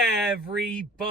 everybody.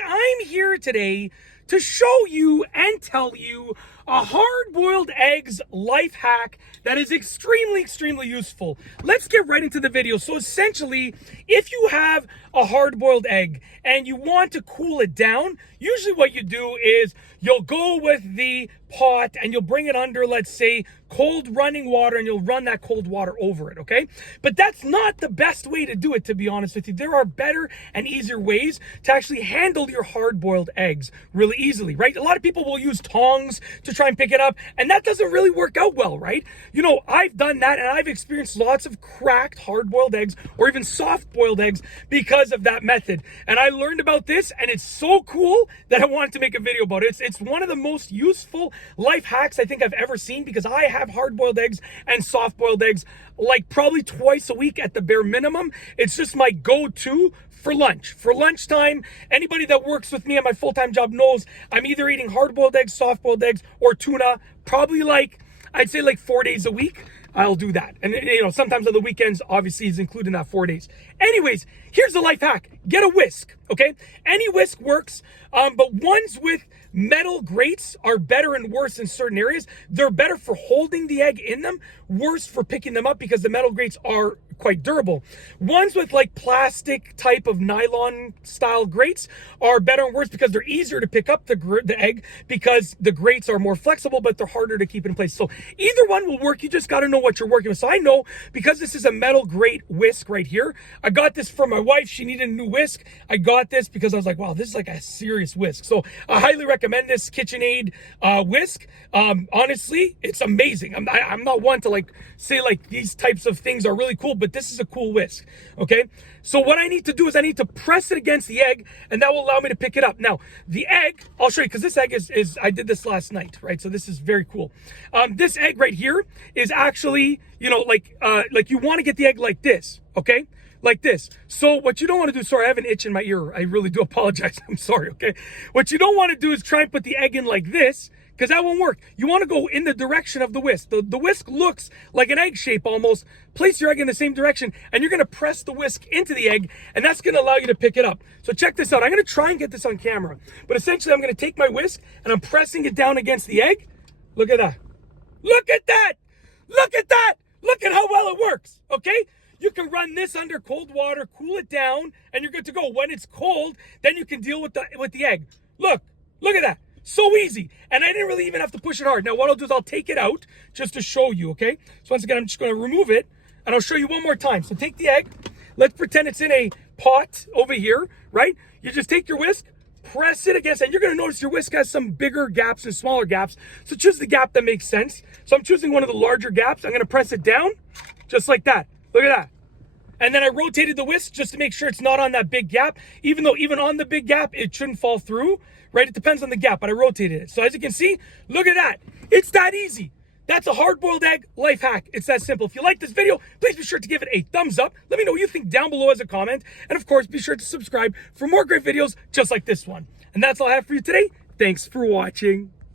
I'm here today to show you and tell you a hard-boiled eggs life hack that is extremely useful. Let's get right into the video. So essentially, if you have a hard-boiled egg and you want to cool it down, usually what you do is you'll go with the pot and you'll bring it under, let's say, cold running water, and you'll run that cold water over it, okay? But that's not the best way to do it, to be honest with you. There are better and easier ways to actually handle your hard-boiled eggs really easily, right? A lot of people will use tongs to try and pick it up, and that doesn't really work out well, right? You know, I've done that, and I've experienced lots of cracked hard-boiled eggs or even soft-boiled eggs because of that method. And I learned about this, and it's so cool that I wanted to make a video about it. It's one of the most useful life hacks I think I've ever seen, because I have hard-boiled eggs and soft-boiled eggs like probably twice a week at the bare minimum. It's just my go-to for lunch. For lunchtime, anybody that works with me at my full-time job knows I'm either eating hard-boiled eggs, soft-boiled eggs, or tuna, probably I'd say 4 days a week. I'll do that. And you know, sometimes on the weekends, obviously, is included in that 4 days. Anyways, here's the life hack. Get a whisk, okay? Any whisk works, but ones with metal grates are better and worse in certain areas. They're better for holding the egg in them, worse for picking them up because the metal grates are quite durable. Ones with plastic type of nylon style grates are better and worse because they're easier to pick up the egg because the grates are more flexible, but they're harder to keep in place. So either one will work. You just got to know what you're working with. So I know, because this is a metal grate whisk right here, I got this from my wife. She needed a new whisk. I got this because I was like, wow, this is like a serious whisk. So I highly recommend this KitchenAid whisk. Honestly, it's amazing. I'm not one to say these types of things are really cool, but this is a cool whisk, okay? So what I need to do is I need to press it against the egg, and that will allow me to pick it up. Now, the egg, I'll show you, because this egg is I did this last night, right? So this is very cool. This egg right here is actually, you know, you want to get the egg like this, okay? Like this. So what you don't want to do, sorry, I have an itch in my ear. I really do apologize. I'm sorry, okay? What you don't want to do is try and put the egg in like this, because that won't work. You want to go in the direction of the whisk. The whisk looks like an egg shape almost. Place your egg in the same direction, and you're going to press the whisk into the egg, and that's going to allow you to pick it up. So check this out. I'm going to try and get this on camera. But essentially, I'm going to take my whisk, and I'm pressing it down against the egg. Look at that. Look at that. Look at that. Look at how well it works, okay? You can run this under cold water, cool it down, and you're good to go. When it's cold, then you can deal with the egg. Look at that. So easy. And I didn't really even have to push it hard. Now what I'll do is I'll take it out just to show you, okay? So once again, I'm just going to remove it, and I'll show you one more time. So take the egg. Let's pretend it's in a pot over here, right? You just take your whisk, press it against, and you're going to notice your whisk has some bigger gaps and smaller gaps. So choose the gap that makes sense. So I'm choosing one of the larger gaps. I'm going to press it down just like that. Look at that. And then I rotated the whisk just to make sure it's not on that big gap, even though even on the big gap, it shouldn't fall through, right? It depends on the gap, but I rotated it. So as you can see, look at that. It's that easy. That's a hard-boiled egg life hack. It's that simple. If you like this video, please be sure to give it a thumbs up. Let me know what you think down below as a comment. And of course, be sure to subscribe for more great videos just like this one. And that's all I have for you today. Thanks for watching.